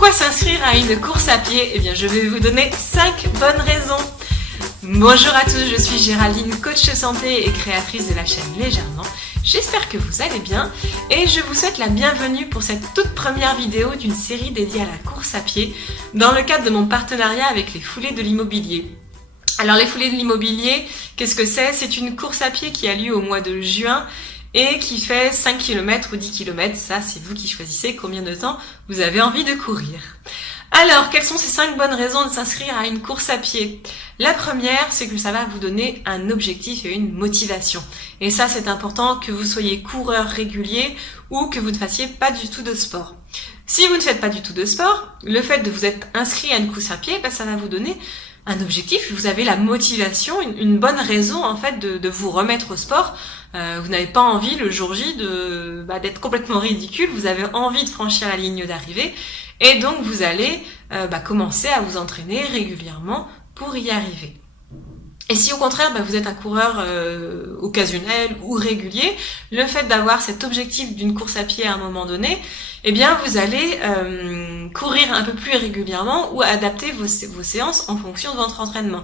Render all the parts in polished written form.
Pourquoi s'inscrire à une course à pied? Eh bien, je vais vous donner 5 bonnes raisons. Bonjour à tous, je suis Géraldine, coach santé et créatrice de la chaîne Légèrement. J'espère que vous allez bien et je vous souhaite la bienvenue pour cette toute première vidéo d'une série dédiée à la course à pied dans le cadre de mon partenariat avec les Foulées de l'Immobilier. Alors les Foulées de l'Immobilier, qu'est-ce que c'est? C'est une course à pied qui a lieu au mois de juin et qui fait 5 km ou 10 km. Ça, c'est vous qui choisissez combien de temps vous avez envie de courir. Alors, quelles sont ces 5 bonnes raisons de s'inscrire à une course à pied? La première, c'est que ça va vous donner un objectif et une motivation. Et ça, c'est important que vous soyez coureur régulier ou que vous ne fassiez pas du tout de sport. Si vous ne faites pas du tout de sport, le fait de vous être inscrit à une course à pied, ça va vous donner un objectif. Vous avez la motivation, une bonne raison en fait de vous remettre au sport. Vous n'avez pas envie le jour J d'être complètement ridicule. Vous avez envie de franchir la ligne d'arrivée. Et donc, vous allez commencer à vous entraîner régulièrement pour y arriver. Et si au contraire, vous êtes un coureur occasionnel ou régulier, le fait d'avoir cet objectif d'une course à pied à un moment donné, eh bien, vous allez courir un peu plus régulièrement ou adapter vos séances en fonction de votre entraînement.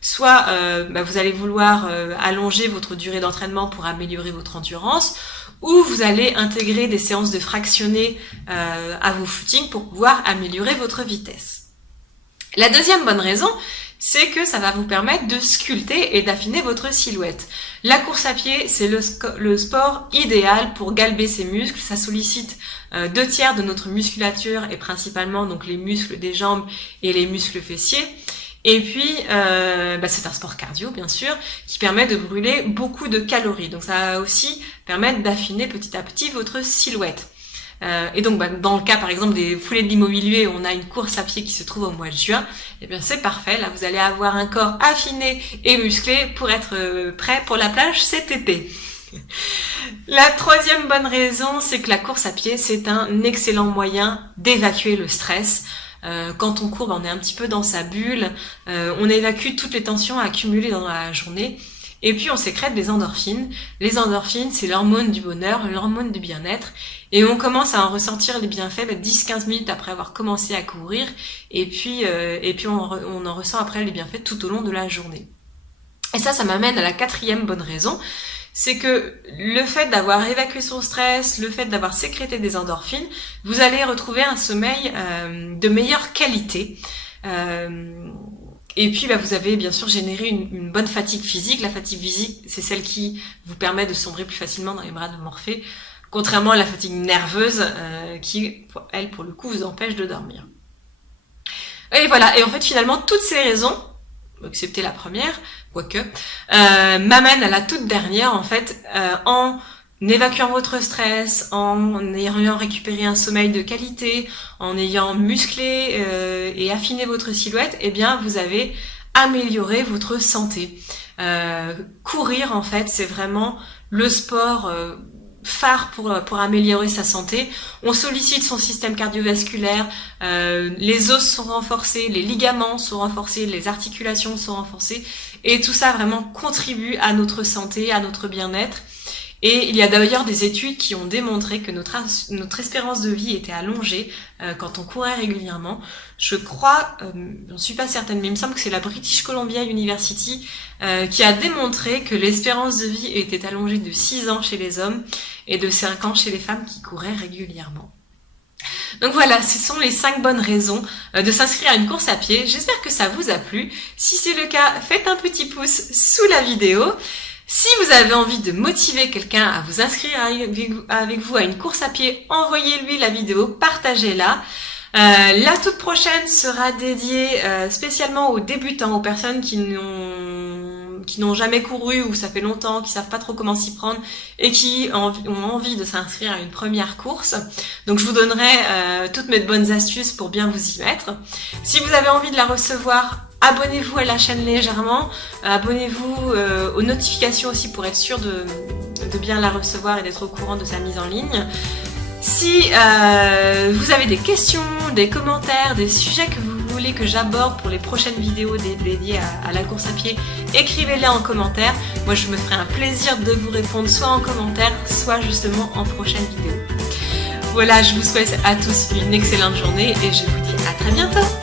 Soit vous allez vouloir allonger votre durée d'entraînement pour améliorer votre endurance, ou vous allez intégrer des séances de fractionnés à vos footings pour pouvoir améliorer votre vitesse. La deuxième bonne raison, c'est que ça va vous permettre de sculpter et d'affiner votre silhouette. La course à pied, c'est le sport idéal pour galber ses muscles. Ça sollicite 2/3 de notre musculature et principalement donc les muscles des jambes et les muscles fessiers. Et puis, c'est un sport cardio, bien sûr, qui permet de brûler beaucoup de calories. Donc, ça va aussi permettre d'affiner petit à petit votre silhouette. Et donc, dans le cas, par exemple, des Foulées de l'Immobilier, on a une course à pied qui se trouve au mois de juin. Eh bien, c'est parfait. Là, vous allez avoir un corps affiné et musclé pour être prêt pour la plage cet été. La troisième bonne raison, c'est que la course à pied, c'est un excellent moyen d'évacuer le stress. Quand on court, on est un petit peu dans sa bulle, on évacue toutes les tensions accumulées dans la journée et puis on sécrète des endorphines. Les endorphines, c'est l'hormone du bonheur, l'hormone du bien-être et on commence à en ressentir les bienfaits 10-15 minutes après avoir commencé à courir et puis on en ressent après les bienfaits tout au long de la journée. Et ça m'amène à la quatrième bonne raison. C'est que le fait d'avoir évacué son stress, le fait d'avoir sécrété des endorphines, vous allez retrouver un sommeil de meilleure qualité. Et puis vous avez bien sûr généré une bonne fatigue physique. La fatigue physique, c'est celle qui vous permet de sombrer plus facilement dans les bras de Morphée, contrairement à la fatigue nerveuse qui, elle, pour le coup, vous empêche de dormir. Et voilà, et en fait finalement, toutes ces raisons, excepté la première, quoique, m'amène à la toute dernière, en fait, en évacuant votre stress, en ayant récupéré un sommeil de qualité, en ayant musclé et affiné votre silhouette, eh bien, vous avez amélioré votre santé. Courir, en fait, c'est vraiment le sport phare pour améliorer sa santé. On sollicite son système cardiovasculaire, les os sont renforcés, les ligaments sont renforcés, les articulations sont renforcées et tout ça vraiment contribue à notre santé, à notre bien-être. Et il y a d'ailleurs des études qui ont démontré que notre espérance de vie était allongée quand on courait régulièrement. Je crois, j'en suis pas certaine, mais il me semble que c'est la British Columbia University qui a démontré que l'espérance de vie était allongée de 6 ans chez les hommes et de 5 ans chez les femmes qui couraient régulièrement. Donc voilà, ce sont les 5 bonnes raisons de s'inscrire à une course à pied. J'espère que ça vous a plu. Si c'est le cas, faites un petit pouce sous la vidéo. Si vous avez envie de motiver quelqu'un à vous inscrire avec vous à une course à pied, envoyez-lui la vidéo, partagez-la. La toute prochaine sera dédiée spécialement aux débutants, aux personnes qui n'ont jamais couru ou ça fait longtemps, qui savent pas trop comment s'y prendre et qui ont envie de s'inscrire à une première course. Donc je vous donnerai toutes mes bonnes astuces pour bien vous y mettre. Si vous avez envie de la recevoir, abonnez-vous à la chaîne Légèrement, abonnez-vous aux notifications aussi pour être sûr de bien la recevoir et d'être au courant de sa mise en ligne. Si vous avez des questions, des commentaires, des sujets que vous voulez que j'aborde pour les prochaines vidéos dédiées à la course à pied, écrivez-les en commentaire. Moi je me ferai un plaisir de vous répondre soit en commentaire, soit justement en prochaine vidéo. Voilà, je vous souhaite à tous une excellente journée et je vous dis à très bientôt.